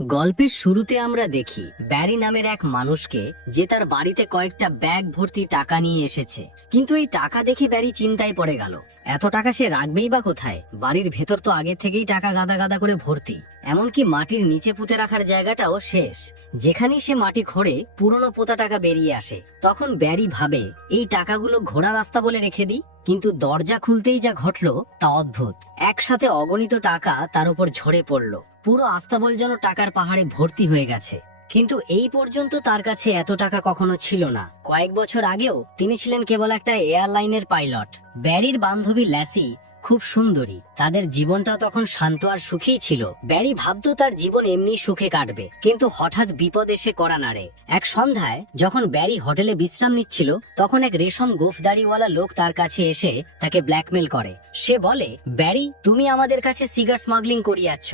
গল্পের শুরুতে আমরা দেখি ব্যারি নামের এক মানুষকে, যে তার বাড়িতে কয়েকটা ব্যাগ ভর্তি টাকা নিয়ে এসেছে। কিন্তু এই টাকা দেখে ব্যারি চিন্তায় পড়ে গেল। এত টাকা সে রাখবেই বা কোথায়? বাড়ির ভেতর তো আগে থেকেই টাকা গাদা গাদা করে ভর্তি, এমনকি মাটির নিচে পুঁতে রাখার জায়গাটাও শেষ। যেখানেই সে মাটি খোঁড়ে পুরনো পোতা টাকা বেরিয়ে আসে। তখন ব্যারি ভাবে, এই টাকাগুলো ঘোড়া রাস্তা বলে রেখে দিই। কিন্তু দরজা খুলতেই যা ঘটলো তা অদ্ভুত। একসাথে অগণিত টাকা তার উপর ঝরে পড়ল। পুরো আস্তাবল যেন টাকার পাহাড়ে ভর্তি হয়ে গেছে। কিন্তু এই পর্যন্ত তার কাছে এত টাকা কখনো ছিল না। কয়েক বছর আগেও তিনি ছিলেন কেবল একটা এয়ারলাইনের পাইলট। ব্যারির বান্ধবী ল্যাসি খুব সুন্দরী, তাদের জীবনটা তখন শান্ত আর সুখী ছিল। ব্যারি ভাবতো তার জীবন এমনি সুখে কাটবে, কিন্তু হঠাৎ বিপদ এসে কড়া নাড়ে। এক সন্ধ্যায় যখন ব্যারি হোটেলে বিশ্রাম নিচ্ছিল, তখন এক রেশম গোফদাড়িওয়ালা লোক তার কাছে এসে তাকে ব্ল্যাকমেল করে। সে বলে, ব্যারি, তুমি আমাদের কাছে সিগার স্মাগলিং করিয়াচ্ছ।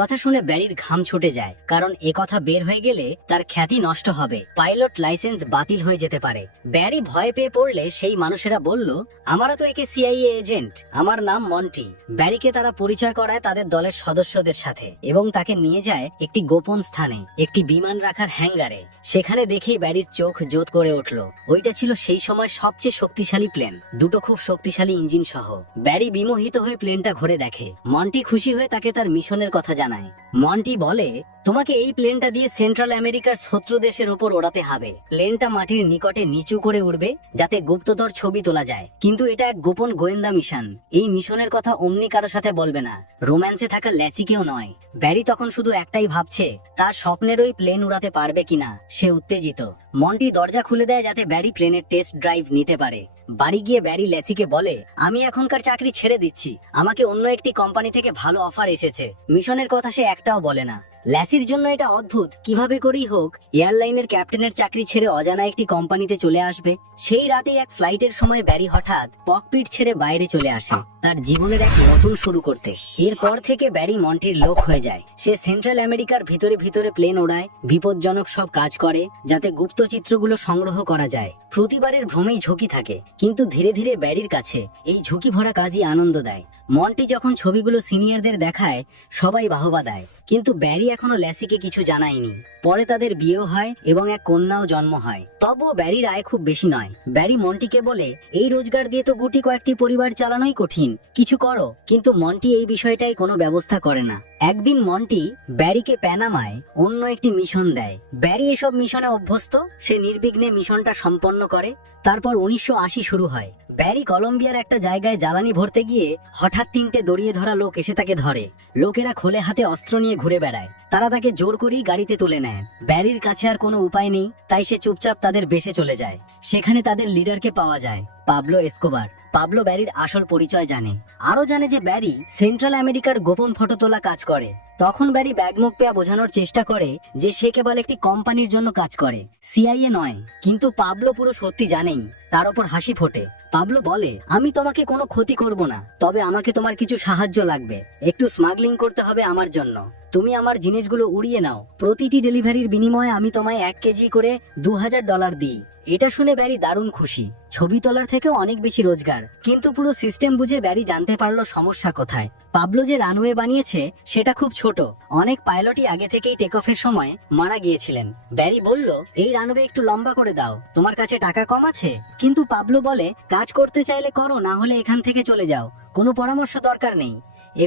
কথা শুনে ব্যারির ঘাম ছুটে যায়, কারণ কথা বের হয়ে গেলে তার খ্যাতি নষ্ট হবে, পাইলট লাইসেন্স বাতিল হয়ে যেতে পারে। ব্যারি ভয় পেয়ে পড়লে সেই মানুষেরা বলল, আমরা তো একে সিআইএ এজেন্ট, আমার নাম মন্টি। ব্যারিকে তারা পরিচয় করায় তাদের দলের সদস্যদের সাথে এবং তাকে নিয়ে যায় একটি গোপন স্থানে, একটি বিমান রাখার হ্যাঙ্গারে। সেখানে দেখেই ব্যারির চোখ জোত করে উঠল। ওইটা ছিল সেই সময় সবচেয়ে শক্তিশালী প্লেন, দুটো খুব শক্তিশালী ইঞ্জিন সহ। ব্যারি বিমোহিত হয়ে প্লেনটা ঘুরে দেখে। মন্টি খুশি হয়ে তাকে তার মিশনের কথা জানায়। মন্টি বলে, তোমাকে এই প্লেনটা দিয়ে সেন্ট্রাল আমেরিকার শত্রু দেশের ওপর ওড়াতে হবে। প্লেনটা মাটির নিকটে নিচু করে উড়বে, যাতে গুপ্তধর ছবি তোলা যায়। কিন্তু এটা এক গোপন গোয়েন্দা মিশন। এই মিশনের কথা অমনি কারো সাথে বলবে না, রোম্যান্সে থাকা ল্যাসিকেও নয়। ব্যারি তখন শুধু একটাই ভাবছে, তার স্বপ্নের ওই প্লেন উড়াতে পারবে কিনা। সে উত্তেজিত। মন্টি দরজা খুলে দেয় যাতে ব্যারি প্লেনের টেস্ট ড্রাইভ নিতে পারে। বাড়ি গিয়ে ব্যারি ল্যাসিকে বলে, আমি এখনকার চাকরি ছেড়ে দিচ্ছি, আমাকে অন্য একটি কোম্পানি থেকে ভালো অফার এসেছে। মিশনের কথা সে একটাও বলে না। ল্যাসির জন্য এটা অদ্ভুত, কিভাবে করেই হোক এয়ারলাইনের ক্যাপ্টেনের চাকরি ছেড়ে অজানা একটি কোম্পানিতে চলে আসবে। সেই রাতে এক ফ্লাইটের সময় ব্যারি হঠাৎ ককপিট ছেড়ে বাইরে চলে আসে, তার জীবনের এক নতুন শুরু করতে। এরপর থেকে ব্যারি মন্টির লোক হয়ে যায়। সে সেন্ট্রাল আমেরিকার ভিতরে ভিতরে প্লেন ওড়ায়, বিপজ্জনক সব কাজ করে, যাতে গুপ্ত চিত্রগুলো সংগ্রহ করা যায়। প্রতিবারের ভ্রমেই ঝুঁকি থাকে, কিন্তু ধীরে ধীরে ব্যারির কাছে এই ঝুঁকি ভরা কাজই আনন্দ দেয়। মন্টি যখন ছবিগুলো সিনিয়রদের দেখায়, সবাই বাহবা দেয়। কিন্তু ব্যারি এখনো ল্যাসিকে কিছু জানায়নি। পরে তাদের বিয়েও হয় এবং এক কন্যাও জন্ম হয়। তবুও ব্যারির আয় খুব বেশি নয়। ব্যারি মন্টিকে বলে, এই রোজগার দিয়ে তো গুটি কয়েকটি পরিবার চালানোই কঠিন, কিছু করো। কিন্তু মন্টি এই বিষয়টাই কোনো ব্যবস্থা করে না। একদিন মন্টি ব্যারিকে প্যানামায় অন্য একটি মিশন দেয়। ব্যারি এসব মিশনে অভ্যস্ত, সে নির্বিঘ্নে মিশনটা সম্পন্ন করে। তারপর 1980 শুরু হয়। ব্যারি কলম্বিয়ার একটা জায়গায় জ্বালানি ভরতে গিয়ে হঠাৎ তিনটে দড়িয়ে ধরা লোক এসে তাকে ধরে। লোকেরা খোলে হাতে অস্ত্র নিয়ে ঘুরে বেড়ায়। তারা তাকে জোর করেই গাড়িতে তুলে নেয়। ব্যারির কাছে আর কোনো উপায় নেই, তাই সে চুপচাপ তাদের বেশে চলে যায়। সেখানে তাদের লিডারকে পাওয়া যায়, পাবলো এসকোবার। পাবলো ব্যারির আসল পরিচয় জানে, আরো জানে যে ব্যারি সেন্ট্রাল আমেরিকার গোপন ফটো তোলা কাজ করে। তখন ব্যারি ব্যাগমুখ পেয়া বোঝানোর চেষ্টা করে যে সে কেবল একটি কোম্পানির জন্য কাজ করে, সিআইএ নয়। কিন্তু পাবলো পুরো সত্যি জানেই। তার উপর হাসি ফোটে। পাবলো বলে, আমি তোমাকে কোনো ক্ষতি করব না, তবে আমাকে তোমার কিছু সাহায্য লাগবে। একটু স্মাগলিং করতে হবে আমার জন্য। তুমি আমার জিনিসগুলো উড়িয়ে নাও, প্রতিটি ডেলিভারির বিনিময়ে আমি তোমায় 1 কেজি করে $2000 দিই। এটা শুনে ব্যারি দারুণ খুশি। ছবি তোলার থেকেও অনেক বেশি রোজগার। কিন্তু পুরো সিস্টেম বুঝে ব্যারি জানতে পারলো সমস্যা কোথায়। পাবলো যে রানওয়ে বানিয়েছে সেটা খুব ছোট। অনেক পাইলটই আগে থেকেই টেক অফের সময় মারা গিয়েছিলেন। ব্যারি বলল, এই রানওয়ে একটু লম্বা করে দাও, তোমার কাছে টাকা কম আছে? কিন্তু পাবলো বলে, কাজ করতে চাইলে করো, না হলে এখান থেকে চলে যাও, কোনো পরামর্শ দরকার নেই।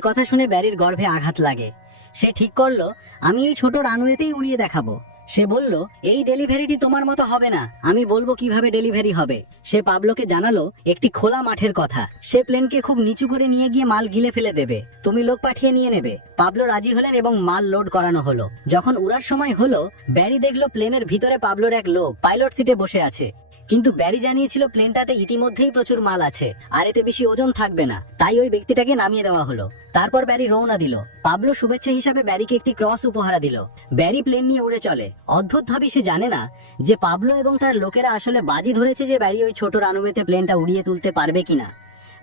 কথা শুনে ব্যারির গর্ভে আঘাত লাগে। সে ঠিক করলো, আমি এই ছোট রানওয়েতেই উড়িয়ে দেখাবো। সে বলল, এই ডেলিভারিটি তোমার মতো হবে না, আমি বলবো কিভাবে ডেলিভারি হবে। সে পাবলোকে জানালো একটি খোলা মাঠের কথা। সে প্লেনকে খুব নিচু করে নিয়ে গিয়ে মাল গিলে ফেলে দেবে, তুমি লোক পাঠিয়ে নিয়ে নেবে। পাবলো রাজি হলেন এবং মাল লোড করানো হলো। যখন উড়ার সময় হলো, ব্যারি দেখলো প্লেনের ভিতরে পাবলোর এক লোক পাইলট সিটে বসে আছে। কিন্তু ব্যারি জানিয়েছিল প্লেনটাতে ইতিমধ্যেই প্রচুর মাল আছে, আর এতে বেশি ওজন থাকবে না, তাই ওই ব্যক্তিটাকে নামিয়ে দেওয়া হলো। তারপর ব্যারি রওনা দিল। পাবলো শুভেচ্ছা হিসাবে ব্যারিকে একটি ক্রস উপহার দিল। ব্যারি প্লেন নিয়ে উড়ে চলে। অদ্ভুত ভাবে সে জানে না যে পাবলো এবং তার লোকেরা আসলে বাজি ধরেছে যে ব্যারি ওই ছোট রানওয়েতে প্লেনটা উড়িয়ে তুলতে পারবে কিনা।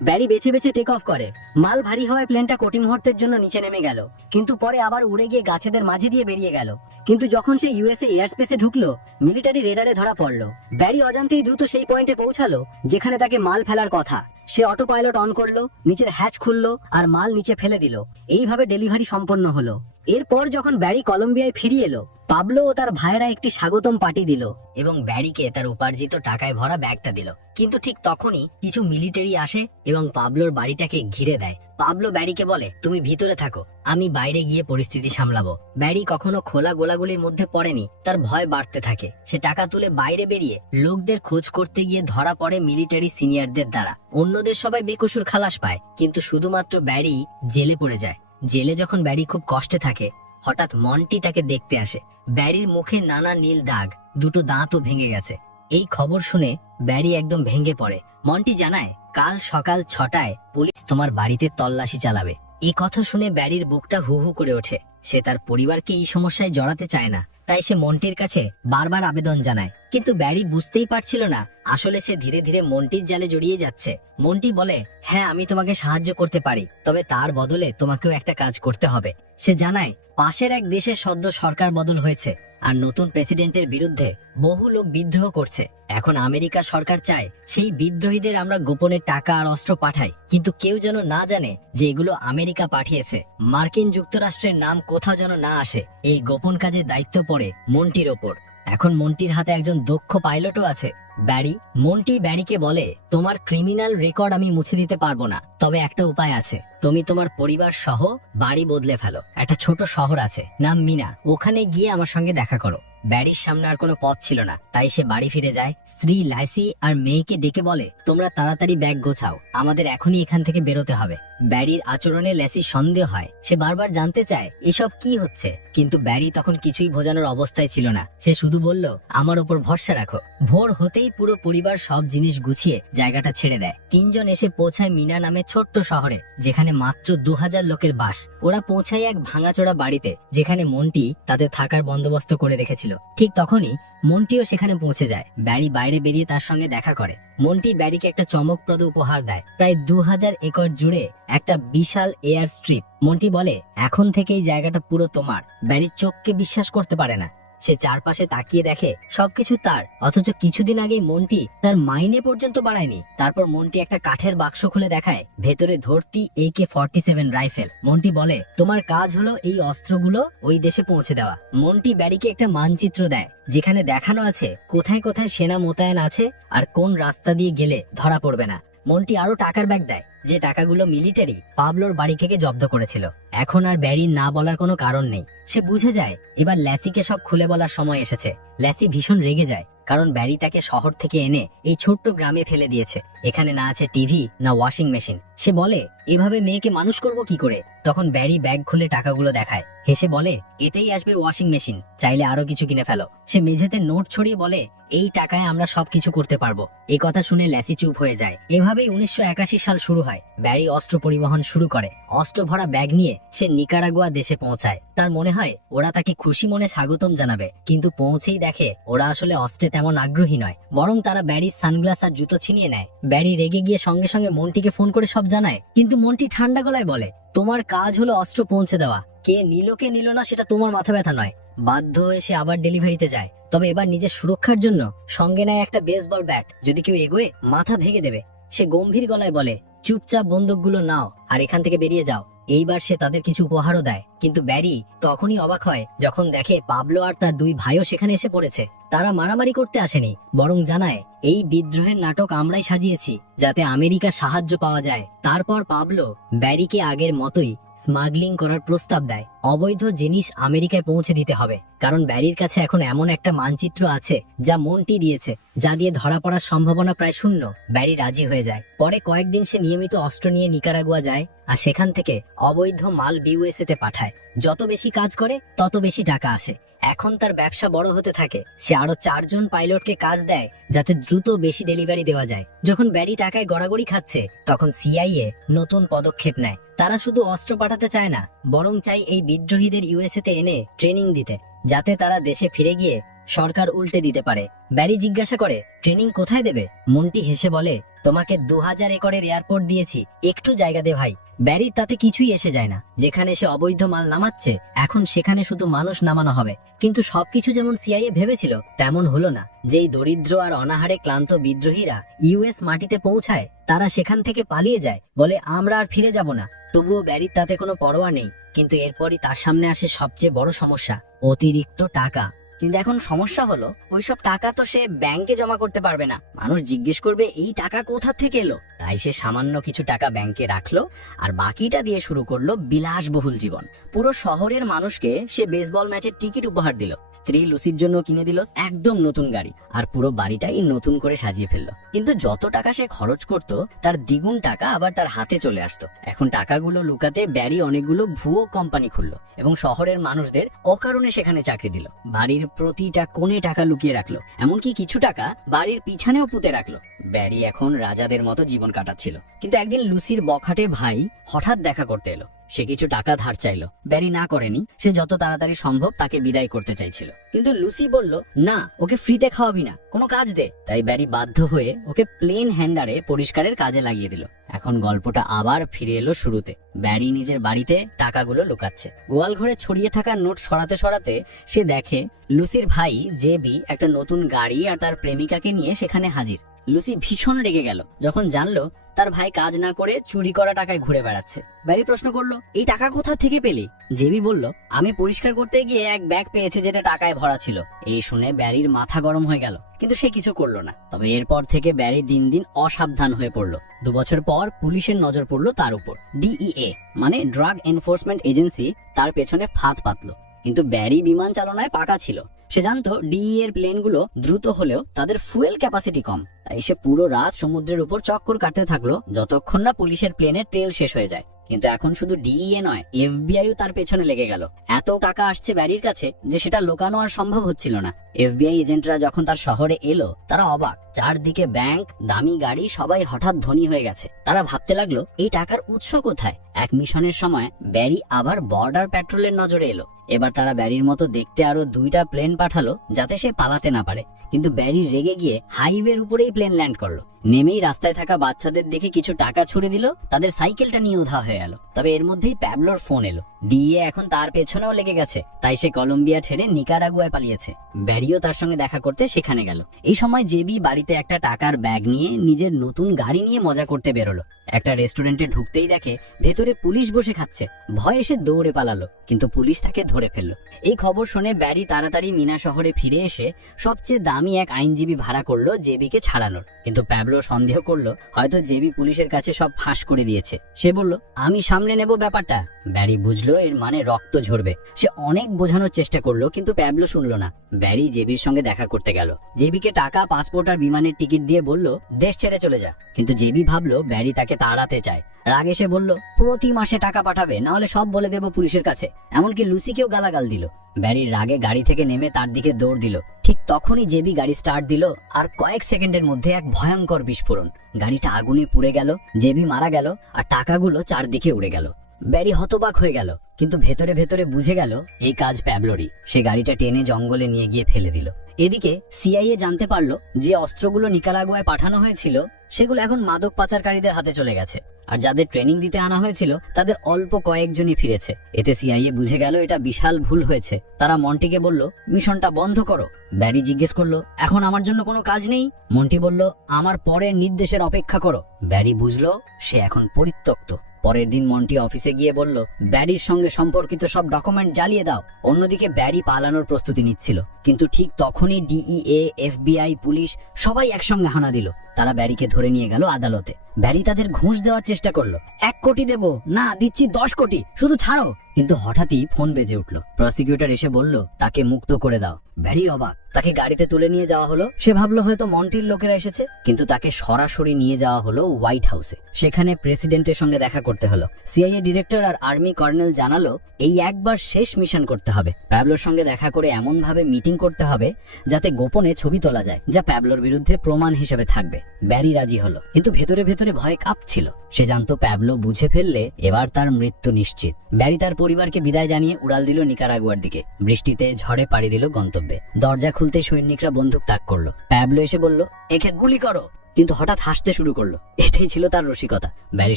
ব্যারি বেছে বেছে টেক অফ করে। মাল ভারী হওয়ায় প্লেনটা কোটি মুহূর্তের জন্য নিচে নেমে গেল, কিন্তু পরে আবার উড়ে গিয়ে গাছেদের মাঝে দিয়ে বেরিয়ে গেল। কিন্তু যখন সে ইউএসএ এয়ার স্পেসে ঢুকলো, মিলিটারি রেডারে ধরা পড়লো। ব্যারি অজান্তেই দ্রুত সেই পয়েন্টে পৌঁছালো যেখানে তাকে মাল ফেলার কথা। সে অটো পাইলট অন করলো, নিচের হ্যাচ খুললো আর মাল নিচে ফেলে দিল। এইভাবে ডেলিভারি সম্পন্ন হলো। এরপর যখন ব্যারি কলম্বিয়ায় ফিরে এলো, পাবলো ও তার ভাইয়েরা একটি স্বাগতম পার্টি দিল এবং ব্যারিকে তার উপার্জিত টাকায় ভরা ব্যাগটা দিল। কিন্তু ঠিক তখনই কিছু মিলিটারি আসে এবং পাবলোর বাড়িটাকে ঘিরে দেয়। পাবলো ব্যারিকে বলে, তুমি ভিতরে থাকো, আমি বাইরে গিয়ে পরিস্থিতি সামলাবো। ব্যারি কখনো খোলা গোলাগুলির মধ্যে পড়েনি, তার ভয় বাড়তে থাকে। সে টাকা তুলে বাইরে বেরিয়ে লোকদের খোঁজ করতে গিয়ে ধরা পড়ে মিলিটারি সিনিয়রদের দ্বারা। অন্যদের সবাই বেকসুর খালাস পায়, কিন্তু শুধুমাত্র ব্যারি জেলে পড়ে যায়। জেলে যখন ব্যারি খুব কষ্টে থাকে, হঠাৎ মন্টি তাকে দেখতে আসে। ব্যারির মুখে নানা নীল দাগ, দুটো দাঁতও ভেঙে গেছে। এই খবর শুনে ব্যারি একদম ভেঙে পড়ে। মন্টি জানায়, কাল সকাল 6টায় পুলিশ তোমার বাড়িতে তল্লাশি চালাবে। এই কথা শুনে ব্যারির বুকটা হু হু করে ওঠে। সে তার পরিবারকে এই সমস্যায় জড়াতে চায় না, তাই সে মন্টির কাছে বারবার আবেদন জানায়। কিন্তু ব্যারি বুঝতেই পারছিল না আসলে সে ধীরে ধীরে মন্টির জালে জড়িয়ে যাচ্ছে। মন্টি বলে, হ্যাঁ আমি তোমাকে সাহায্য করতে পারি, তবে তার বদলে তোমাকেও একটা কাজ করতে হবে। সে জানায়, পাশের এক দেশে সদ্য সরকার বদল হয়েছে আর নতুন প্রেসিডেন্টের বিরুদ্ধে বহু লোক বিদ্রোহ করছে। এখন আমেরিকা সরকার চায় সেই বিদ্রোহীদের আমরা গোপনে টাকা আর অস্ত্র পাঠাই, কিন্তু কেউ যেন না জানে যে এগুলো আমেরিকা পাঠিয়েছে। মার্কিন যুক্তরাষ্ট্রের নাম কোথাও যেন না আসে। এই গোপন কাজের দায়িত্ব পড়ে মন্টির ওপর। এখন মন্টির হাতে একজন দক্ষ পাইলটও আছে, ব্যারি। মন্টি ব্যারিকে বলে, তোমার ক্রিমিনাল রেকর্ড আমি মুছে দিতে পারবো না, তবে একটা উপায় আছে। তুমি তোমার পরিবার সহ বাড়ি বদলে ফেলো। একটা ছোট শহর আছে, নাম মিনা, ওখানে গিয়ে আমার সঙ্গে দেখা করো। ব্যারির সামনে আর কোনো পথ ছিল না, তাই সে বাড়ি ফিরে যায়। স্ত্রী লাইসি আর মেয়েকে ডেকে বলে, তোমরা তাড়াতাড়ি ব্যাগ গোছাও, আমাদের এখনই এখান থেকে বেরোতে হবে। ব্যারির আচরণে ল্যাসির সন্দেহ হয়। সে বারবার জানতে চায় এসব কি হচ্ছে, কিন্তু ব্যারি তখন কিছুই বোঝানোর অবস্থায় ছিল না। সে শুধু বলল, আমার ওপর ভরসা রাখো। ভোর হতেই পুরো পরিবার সব জিনিস গুছিয়ে জায়গাটা ছেড়ে দেয়। তিনজন এসে পৌঁছায় মিনা নামে ছোট্ট শহরে, যেখানে মাত্র 2000 লোকের বাস। ওরা পৌঁছায় এক ভাঙাচোরা বাড়িতে, যেখানে মন্টি তাদের থাকার বন্দোবস্ত করে রেখেছিল। ঠিক তখনই মন্টিও সেখানে পৌঁছে যায়। ব্যারি বাইরে বেরিয়ে তার সঙ্গে দেখা করে। মন্টি ব্যারিকে একটা চমকপ্রদ উপহার দেয়, প্রায় 2000 একর জুড়ে একটা বিশাল এয়ার স্ট্রিপ। মন্টি বলে, এখন থেকে এই জায়গাটা পুরো তোমার। ব্যারির চোখকে বিশ্বাস করতে পারে না। সে চারপাশে তাকিয়ে দেখে সবকিছু তার, অথচ কিছুদিন আগেই মন্টি তার মাইনে পর্যন্ত বাড়ায়নি। তারপর মন্টি একটা কাঠের বাক্স খুলে দেখায়, ভেতরে ধর্তি AK-47 রাইফেল। মন্টি বলে, তোমার কাজ হলো এই অস্ত্রগুলো ওই দেশে পৌঁছে দেওয়া। মন্টি ব্যারিকে একটা মানচিত্র দেয়, যেখানে দেখানো আছে কোথায় কোথায় সেনা মোতায়েন আছে আর কোন রাস্তা দিয়ে গেলে ধরা পড়বে না। মন্টি আরো টাকার ব্যাগ দেয়, যে টাকাগুলো মিলিটারি পাবলোর বাড়ি থেকে জব্দ করেছিল। এখন আর ব্যারির না বলার কোনো কারণ নেই। সে বুঝে যায় এবার ল্যাসিকে সব খুলে বলার সময় এসেছে। ল্যাসি ভীষণ রেগে যায়, কারণ ব্যারি তাকে শহর থেকে এনে এই ছোট্ট গ্রামে ফেলে দিয়েছে। এখানে না আছে টিভি, না ওয়াশিং মেশিন। সে বলে, এভাবে মেয়েকে মানুষ করব কি করে? তখন ব্যারি ব্যাগ খুলে টাকাগুলো দেখায়, হেসে বলে, এতেই আসবে ওয়াশিং মেশিন, চাইলে আরো কিছু কিনে ফেলো। সে মেঝেতে নোট ছড়িয়ে বলে, এই টাকায় আমরা সবকিছু করতে পারবো। এই কথা শুনে ল্যাসি চুপ হয়ে যায়। এভাবেই 1981 সাল শুরু হয়। ব্যারি অস্ত্র পরিবহন শুরু করে। অস্ত্র ভরা ব্যাগ নিয়ে সে নিকারাগুয়া দেশে পৌঁছায়। তার মনে হয় ওরা তাকে খুশি মনে স্বাগতম জানাবে, কিন্তু পৌঁছেই দেখে ওরা আসলে অস্ত্রে তেমন আগ্রহী নয়, বরং তারা ব্যারির সানগ্লাস আর জুতো ছিনিয়ে নেয়। ব্যারি রেগে গিয়ে সঙ্গে সঙ্গে মন্টিকে ফোন করে সব জানায়, কিন্তু মন্টি ঠান্ডা গলায় বলে, তোমার কাজ হলো অস্ত্র পৌঁছে দেওয়া। কে নিল কে নিল না সেটা তোমার মাথা ব্যথা নয়। বাধ্য হয়ে সে আবার ডেলিভারিতে যায়, তবে এবার নিজের সুরক্ষার জন্য সঙ্গে নেয় একটা বেসবল ব্যাট। যদি কেউ এগোয় মাথা ভেঙে দেবে। সে গম্ভীর গলায় বলে, চুপচাপ বন্দুকগুলো নাও আর এখান থেকে বেরিয়ে যাও। এইবার সে তাদের কিছু উপহারও দেয়, কিন্তু ব্যারি তখনই অবাক হয় যখন দেখে পাবলো আর তার দুই ভাইও সেখানে এসে পড়েছে। তারা মারামারি করতে আসেনি, বরং জানায় এই বিদ্রোহের নাটক আমরাই সাজিয়েছি, যাতে আমেরিকা সাহায্য পাওয়া যায়। তারপর পাবলো ব্যারিকে আগের মতোই স্মাগলিং করার প্রস্তাব দেয়। অবৈধ জিনিস আমেরিকায় পৌঁছে দিতে হবে, কারণ ব্যারির কাছে এখন এমন একটা মানচিত্র আছে যা মন্টি দিয়েছে, যা দিয়ে ধরা পড়ার সম্ভাবনা প্রায় শূন্য। ব্যারি রাজি হয়ে যায়। পরে কয়েকদিন সে নিয়মিত অস্ত্র নিয়ে নিকারাগুয়া যায় আর সেখান থেকে অবৈধ মাল USA তে পাঠায়। যত বেশি কাজ করে তত বেশি টাকা আসে। এখন তার ব্যবসা বড় হতে থাকে। সে আরো 4 জন পাইলটকে কাজ দেয়, যাতে দ্রুত বেশি ডেলিভারি দেওয়া যায়। যখন ব্যারি টাকায় গড়াগড়ি খাচ্ছে, তখন CIA নতুন পদক্ষেপ নেয়। তারা শুধু অস্ত্র পাঠাতে চায় না, বরং চায় এই বিদ্রোহীদের USA তে এনে ট্রেনিং দিতে, যাতে তারা দেশে ফিরে গিয়ে সরকার উল্টে দিতে পারে। ব্যারি জিজ্ঞাসা করে, ট্রেনিং কোথায় দেবে? মন্টি হেসে বলে, তোমাকে 2000 একরের এয়ারপোর্ট দিয়েছি, একটু জায়গা দে ভাই। ব্যারির তাতে কিছুই এসে যায় না। যেখানে সে অবৈধ মাল নামাচ্ছে, এখন সেখানে শুধু মানুষ নামানো হবে। কিন্তু সবকিছু যেমন সিআইএ ভেবেছিল তেমন হলো না। যেই দরিদ্র আর অনাহারে ক্লান্ত বিদ্রোহীরা ইউএস মাটিতে পৌঁছায়, তারা সেখান থেকে পালিয়ে যায়, বলে আমরা আর ফিরে যাব না। তবুও ব্যারির তাতে কোনো পরোয়া নেই। কিন্তু এরপরই তার সামনে আসে সবচেয়ে বড় সমস্যা, অতিরিক্ত টাকা। কিন্তু এখন সমস্যা হলো, ওইসব টাকা তো সে ব্যাংকে জমা করতে পারবে না। মানুষ জিজ্ঞেস করবে এই টাকা কোথা থেকে এলো। তাই সে সামান্য কিছু টাকা ব্যাংকে রাখলো আর বাকিটা দিয়ে শুরু করলো বিলাসবহুল জীবন। পুরো শহরের মানুষকে সে বেসবল ম্যাচের টিকিট উপহার দিল, স্ত্রী লুসির জন্য কিনে দিল একদম নতুন গাড়ি, আর পুরো বাড়িটাই নতুন করে সাজিয়ে ফেললো। কিন্তু যত টাকা সে খরচ করত, তার দ্বিগুণ টাকা আবার তার হাতে চলে আসতো। এখন টাকাগুলো লুকাতে ব্যারি অনেকগুলো ভুয়ো কোম্পানি খুললো এবং শহরের মানুষদের অকারণে সেখানে চাকরি দিল। বাড়ির প্রতিটা কোণে টাকা লুকিয়ে রাখলো, এমনকি কিছু টাকা বাড়ির পিছনেও পুঁতে রাখলো। ব্যারি এখন রাজাদের মতো জীবন কাটাচ্ছিল। কিন্তু একদিন লুসির বখাটে ভাই হঠাৎ দেখা করতে এলো। সে কিছু টাকা ধার চাইলো। ব্যারি না করেনি, সে যত তাড়াতাড়ি সম্ভব তাকে বিদায় করতে চাইছিল। কিন্তু লুসি বলল, না, ওকে ফ্রিতে খাওয়াবি না, কোনো কাজ দে। তাই ব্যারি বাধ্য হয়ে ওকে প্লেন হ্যান্ডারে পরিষ্কারের কাজে লাগিয়ে দিল। এখন গল্পটা আবার ফিরে এলো শুরুতে। ব্যারি নিজের বাড়িতে টাকাগুলো লুকাচ্ছে। গোয়াল ঘরে ছড়িয়ে থাকা নোট সরাতে সরাতে সে দেখে লুসির ভাই জেবি একটা নতুন গাড়ি আর তার প্রেমিকাকে নিয়ে সেখানে হাজির। লুসি ভীষণ রেগে গেল যখন জানলো তার ভাই কাজ না করে চুরি করা টাকায় ঘুরে বেড়াচ্ছে। ব্যারি প্রশ্ন করলো, এই টাকা কোথা থেকে পেলি? জেবি বলল, আমি পরিষ্কার করতে গিয়ে এক ব্যাগ পেয়েছি যেটা টাকায় ভরা ছিল। এই শুনে ব্যারির মাথা গরম হয়ে গেল, কিন্তু সে কিছু করলো না। তবে এরপর থেকে ব্যারি দিন দিন অসাবধান হয়ে পড়লো। 2 বছর পর পুলিশের নজর পড়লো তার উপর। ডিইএ মানে ড্রাগ এনফোর্সমেন্ট এজেন্সি তার পেছনে ফাঁদ পাতলো। কিন্তু ব্যারি বিমান চালনায় পাকা ছিল। সে জানতো ডিই এর প্লেনগুলো দ্রুত হলেও তাদের ফুয়েল ক্যাপাসিটি কম। তাই সে পুরো রাত সমুদ্রের উপর চক্কর কাটতে থাকলো যতক্ষণ না পুলিশের প্লেনের তেল শেষ হয়ে যায়। কিন্তু এখন শুধু ডিইএ নয়, এফবিআইও তার পেছনে লেগে গেল। এত টাকা আসছে ব্যারির কাছে যে সেটা লুকানো আর সম্ভব হচ্ছিল না। এফবিআই এজেন্টরা যখন তার শহরে এলো, তারা অবাক। চারদিকে ব্যাংক, দামি গাড়ি, সবাই হঠাৎ ধনী হয়ে গেছে। তারা ভাবতে লাগলো এই টাকার উৎস কোথায়। এক মিশনের সময় ব্যারি আবার বর্ডার প্যাট্রোলের নজরে এলো। এবার তারা ব্যারির মতো দেখতে আরো 2টা প্লেন পাঠালো যাতে সে পালাতে না পারে। কিন্তু ব্যারি রেগে গিয়ে হাইওয়ের উপরেই প্লেন ল্যান্ড করলো। নেমেই রাস্তায় থাকা বাচ্চাদের দেখে কিছু টাকা ছুড়ে দিল, তাদের সাইকেলটা নিয়ে উধাও হয়ে গেল। তবে এর মধ্যেই প্যাবলোর ফোন এলো। ডিএ এখন তার পেছনেও লেগে গেছে। তাই সে কলম্বিয়া ছেড়ে নিকারাগুয়ায় পালিয়েছে। ব্যারিও তার সঙ্গে দেখা করতে সেখানে গেল। এই সময় জেবি বাড়িতে একটা টাকার ব্যাগ নিয়ে নিজের নতুন গাড়ি নিয়ে মজা করতে বেরোলো। একটা রেস্টুরেন্টে ঢুকতেই দেখে ভেতরে পুলিশ বসে খাচ্ছে। ভয়ে সে দৌড়ে পালালো, কিন্তু পুলিশ তাকে ধরে ফেললো। এই খবর শুনে ব্যারি তাড়াতাড়ি মিনা শহরে ফিরে এসে সবচেয়ে দামি এক আইনজীবী ভাড়া করলো জেবিকে ছাড়ানোর। কিন্তু প্যাবলো সন্দেহ করলো হয়তো জেবি পুলিশের কাছে সব ফাঁস করে দিয়েছে। সে বলল, আমি সামলে নেব ব্যাপারটা। ব্যারি বুঝলো এর মানে রক্ত ঝরবে। সে অনেক বোঝানোর চেষ্টা করলো, কিন্তু প্যাবলো শুনলো না। ব্যারি জেবির সঙ্গে দেখা করতে গেল। জেবিকে টাকা, পাসপোর্ট আর বিমানের টিকিট দিয়ে বলল, দেশ ছেড়ে চলে যা। কিন্তু জেবি ভাবলো ব্যারি তাকে তাড়াতে চায়। রাগে সে বলল, প্রতি মাসে টাকা পাঠাবে, না হলে সব বলে দেব পুলিশের কাছে। এমনকি লুসিকেও গালাগাল দিল। ব্যারির রাগে গাড়ি থেকে নেমে তার দিকে দৌড় দিল। ঠিক তখনই জেবি গাড়ি স্টার্ট দিল, আর কয়েক সেকেন্ডের মধ্যে এক ভয়ঙ্কর বিস্ফোরণ। গাড়িটা আগুনে পুড়ে গেল, জেবি মারা গেল, আর টাকাগুলো চারদিকে উড়ে গেল। ব্যারি হতবাক হয়ে গেল, কিন্তু ভেতরে ভেতরে বুঝে গেল এই কাজ প্যাবলোরই। সে গাড়িটা টেনে জঙ্গলে নিয়ে গিয়ে ফেলে দিল। এদিকে সিআইএ জানতে পারলো যে অস্ত্রগুলো নিকারাগুয়ায় পাঠানো হয়েছিল সেগুলো এখন মাদক পাচারকারীদের হাতে চলে গেছে। আর যাদের ট্রেনিং দিতে আনা হয়েছিল তাদের অল্প কয়েকজনই ফিরেছে। এতে সিআইএ বুঝে গেল এটা বিশাল ভুল হয়েছে। তারা মন্টিকে বলল, মিশনটা বন্ধ করো। ব্যারি জিজ্ঞেস করলো, এখন আমার জন্য কোনো কাজ নেই? মন্টি বলল, আমার পরের নির্দেশের অপেক্ষা করো। ব্যারি বুঝলো সে এখন পরিত্যক্ত। পরের দিন মন্টি অফিসে গিয়ে বলল, ব্যারির সঙ্গে সম্পর্কিত সব ডকুমেন্ট জ্বালিয়ে দাও। অন্যদিকে ব্যারি পালানোর প্রস্তুতি নিচ্ছিল, কিন্তু ঠিক তখনই ডিইএ, এফবিআই, পুলিশ সবাই একসঙ্গে হানা দিল। তারা ব্যারিকে ধরে নিয়ে গেল আদালতে। ব্যারি তাদের ঘুষ দেওয়ার চেষ্টা করলো। 1 কোটি দেব, না দিচ্ছি 10 কোটি, শুধু ছাড়ো। কিন্তু হঠাৎই ফোন বেজে উঠলো। প্রসিকিউটর এসে বলল, তাকে মুক্ত করে দাও। ব্যারি অবাক। তাকে গাড়িতে তুলে নিয়ে যাওয়া হলো। সে ভাবলো হয়তো মন্টির লোকেরা এসেছে, কিন্তু তাকে সরাসরি নিয়ে যাওয়া হলো হোয়াইট হাউসে। সেখানে প্রেসিডেন্টের সঙ্গে দেখা করতে হলো। সিআইএ ডিরেক্টর আর আর্মি কর্নেল জানালো এই একবার শেষ মিশন করতে হবে। প্যাবলোর সঙ্গে দেখা করে এমন ভাবে মিটিং করতে হবে যাতে গোপনে ছবি তোলা যায়, যা প্যাবলোর বিরুদ্ধে প্রমাণ হিসেবে থাকবে। ব্যারি রাজি হলো, কিন্তু ভেতরে ভেতরে ভয় কাঁপছিল। সে জানতো প্যাবলো বুঝে ফেললে এবার তার মৃত্যু নিশ্চিত। ব্যারি তার পরিবারকে বিদায় জানিয়ে উড়াল দিল নিকারাগুয়ার দিকে। বৃষ্টিতে ঝড়ে পাড়ি দিল গন্তব্যে। দরজা খুলতে সৈনিকরা বন্দুক তাক করলো। প্যাবলো এসে বলল, একে গুলি করো। কিন্তু হঠাৎ হাসতে শুরু করলো। এটাই ছিল তার রসিকতা। ব্যারি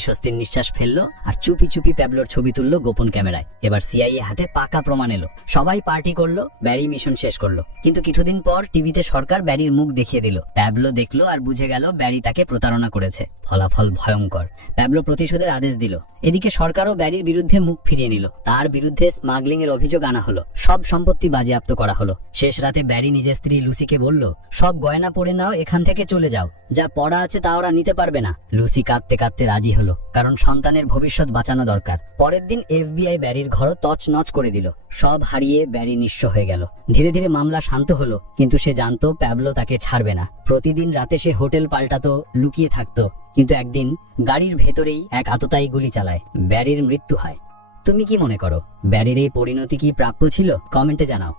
স্বস্তির নিঃশ্বাস ফেললো আর চুপি চুপি প্যাবলোর ছবি তুললো গোপন ক্যামেরায়। এবার সিআইএ হাতে পাকা প্রমাণ এলো। সবাই পার্টি করলো, ব্যারি মিশন শেষ করলো। কিন্তু কিছুদিন পর টিভিতে সরকার ব্যারির মুখ দেখিয়ে দিল। প্যাবলো দেখলো আর বুঝে গেল ব্যারি তাকে প্রতারণা করেছে। ফলাফল ভয়ঙ্কর। প্যাবলো প্রতিশোধের আদেশ দিল। এদিকে সরকারও ব্যারির বিরুদ্ধে মুখ ফিরিয়ে নিল। তার বিরুদ্ধে স্মাগলিং এর অভিযোগ আনা হলো। সব সম্পত্তি বাজেয়াপ্ত করা হলো। শেষ রাতে ব্যারি নিজের স্ত্রী লুসিকে বলল, সব গয়না পরে নাও, এখান থেকে চলে যাও। যা পড়া আছে তা ওরা নিতে পারবে না। লুসি কাঁদতে কাঁদতে রাজি হলো, কারণ সন্তানের ভবিষ্যৎ বাঁচানো দরকার। পরের দিন এফবিআই ব্যারির ঘর তছনছ করে দিল। সব হারিয়ে ব্যারি নিঃস্ব হয়ে গেল। ধীরে ধীরে মামলা শান্ত হলো, কিন্তু সে জানতো প্যাবলো তাকে ছাড়বে না। প্রতিদিন রাতে সে হোটেল পাল্টাতো, লুকিয়ে থাকতো। কিন্তু একদিন গাড়ির ভেতরেই এক আততায়ী গুলি চালায়। ব্যারির মৃত্যু হয়। তুমি কি মনে করো, ব্যারির এই পরিণতি কি প্রাপ্য ছিল? কমেন্টে জানাও।